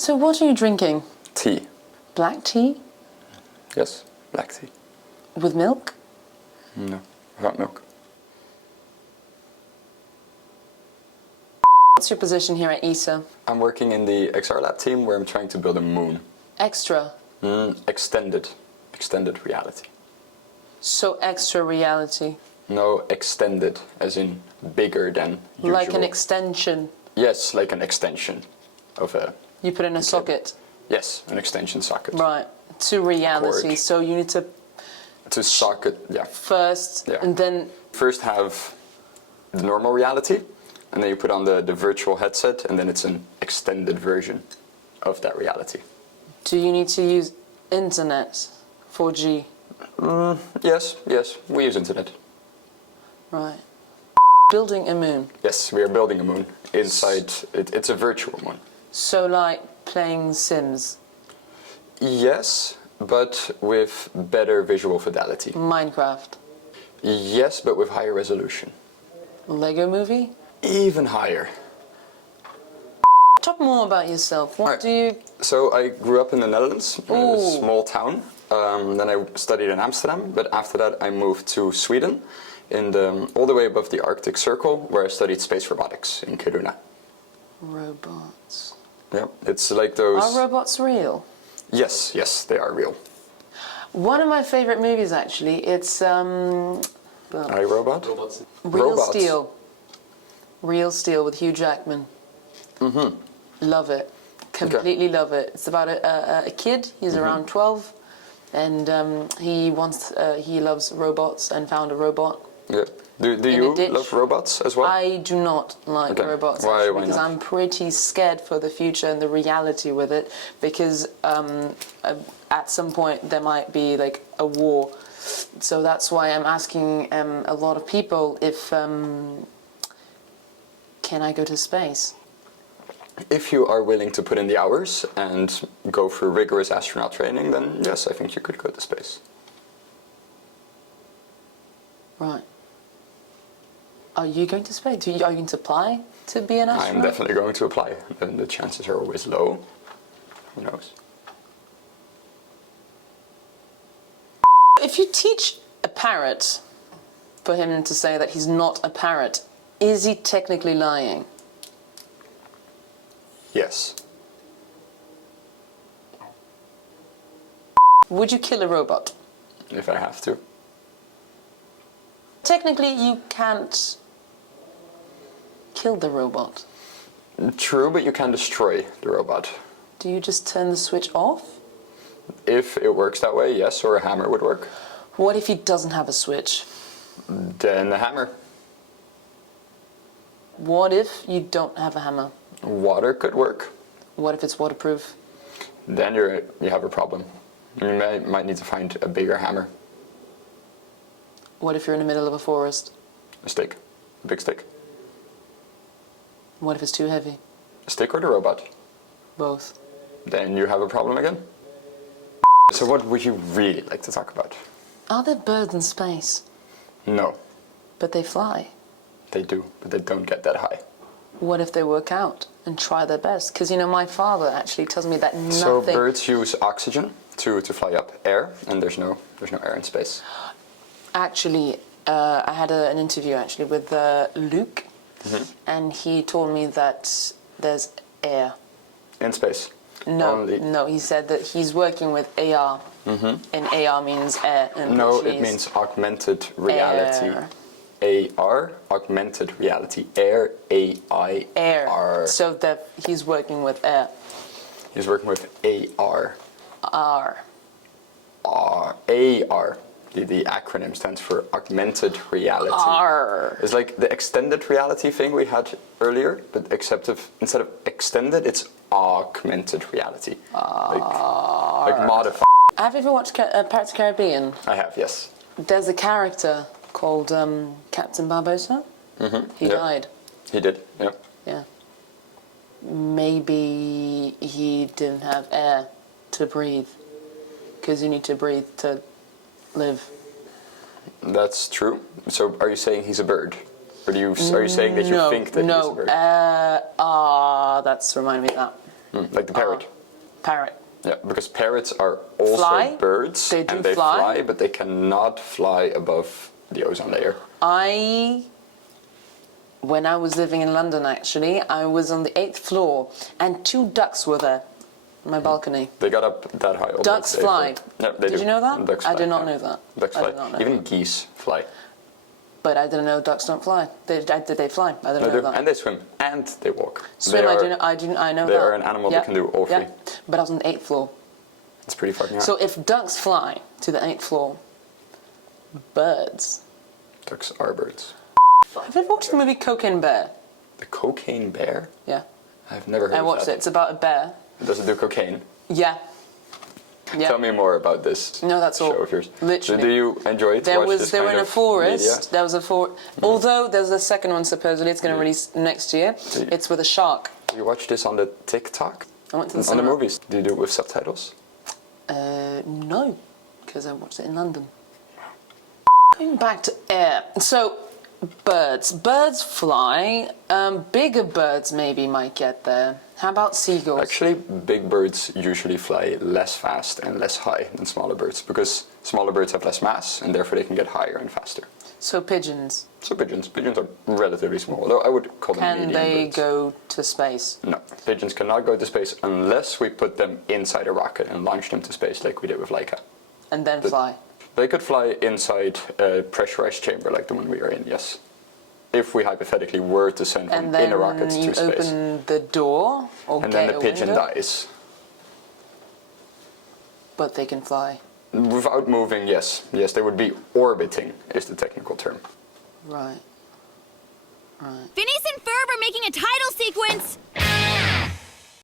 So what are you drinking? Tea. Black tea? Yes, black tea. With milk? No, without milk. What's your position here at ESA? I'm working in the XR lab team where I'm trying to build a moon. Extra? Extended reality. So extra reality? No, extended, as in bigger than usual. Like an extension? Yes, like an extension of a... You put in a socket? Yes, an extension socket. Right, to reality. Cord. So you need to... To socket, yeah. First, Yeah. and then... First have the normal reality, and then you put on the virtual headset, and then it's an extended version of that reality. Do you need to use internet? 4G? Yes, we use internet. Right. Building a moon. Yes, we are building a moon. Inside, it's a virtual moon. So like playing Sims? Yes, but with better visual fidelity. Minecraft? Yes, but with higher resolution. Lego movie? Even higher. Talk more about yourself. What do you... So I grew up in the Netherlands, in a small town. Then I studied in Amsterdam, but after that I moved to Sweden, all the way above the Arctic Circle, where I studied space robotics in Kiruna. Robots. Yeah, it's like those... Are robots real? Yes, they are real. One of my favorite movies, actually, it's... iRobot? Real Steel. Real Steel with Hugh Jackman. Mm-hmm. Love it. Completely love it. It's about a kid, he's around 12, and he loves robots and found a robot. Yeah. Do you love robots as well? I do not like robots, Why because not? I'm pretty scared for the future and the reality with it, because at some point there might be like a war. So that's why I'm asking a lot of people if can I go to space? If you are willing to put in the hours and go through rigorous astronaut training, then yes, I think you could go to space. Right. Are you going to space? Are you going to apply to be an astronaut? I'm definitely going to apply. And the chances are always low. Who knows? If you teach a parrot for him to say that he's not a parrot, is he technically lying? Yes. Would you kill a robot? If I have to. Technically, you can't kill the robot. True, but you can destroy the robot. Do you just turn the switch off? If it works that way, yes, or a hammer would work. What if he doesn't have a switch? Then a hammer. What if you don't have a hammer? Water could work. What if it's waterproof? Then you have a problem. You might need to find a bigger hammer. What if you're in the middle of a forest? A stick. A big stick. What if it's too heavy? A stick or the robot. Both. Then you have a problem again. So what would you really like to talk about? Are there birds in space? No. But they fly. They do, but they don't get that high. What if they work out and try their best? Because, you know, my father actually tells me that nothing... So birds use oxygen to fly up, air, and there's no air in space. Actually, I had an interview actually with Luke, and he told me that there's air. In space? No, he said that he's working with AR, and AR means air. And no, it means augmented reality. AR, augmented reality. Air, A-I-R. Air. So that he's working with air. He's working with AR. R. AR. The acronym stands for augmented reality. R. It's like the extended reality thing we had earlier, but instead of extended, it's augmented reality. Like modified. Have you ever watched Pirates of the Caribbean? I have, yes. There's a character called Captain Barbosa. He died. He did, yeah. Yeah. Maybe he didn't have air to breathe, because you need to breathe to live. That's true. So are you saying he's a bird? Or are you saying that you think that he's a bird? That's reminding me of that. Like the parrot. Parrot. Yeah, because parrots are also Fly? birds, They do and they fly? but they cannot fly above the ozone layer. When I was living in London, actually, I was on the 8th floor, and 2 ducks were there on my balcony. They got up that high. all Ducks day fly. Yeah, they Did do. you know that? Ducks I fly, did not yeah. know that. Ducks I fly. did not know Even that. geese fly. But I didn't know ducks don't fly. Did they fly? I didn't They know do, that. and they swim, and they walk. Swim, They I know they that. are an animal that can do all three. But I was on the 8th floor. It's pretty fucking high. So if ducks fly to the 8th floor, birds. Ducks are birds. Have you ever watched the movie Cocaine Bear? The cocaine bear? Yeah. I've never heard I of watched that. it. It's about a bear. Does it do cocaine? Yeah. Yeah. Tell me more about this No, that's all. show of yours. Literally. So do you enjoy it? They Watch were this in kind a of forest. media? There was a Although there's a second one supposedly it's going to release next year. It's with a shark. Do you watch this on the TikTok? I went to the On the cinema. movies? Do you do it with subtitles? No, because I watched it in London. Going back to air. So, birds. Birds fly. Bigger birds maybe might get there. How about seagulls? Actually, big birds usually fly less fast and less high than smaller birds because smaller birds have less mass and therefore they can get higher and faster. So pigeons. So pigeons are relatively small, although I would call them Can medium they birds. go to space? No, pigeons cannot go to space unless we put them inside a rocket and launch them to space like we did with Laika. And then fly? They could fly inside a pressurized chamber like the one we are in, yes. If we hypothetically were to send And them in a then rocket you to space. open the door or And get then the a pigeon window, dies. but they can fly. Without moving, yes. Yes, they would be orbiting, is the technical term. Right. Right. Phineas and Ferb are making a title sequence!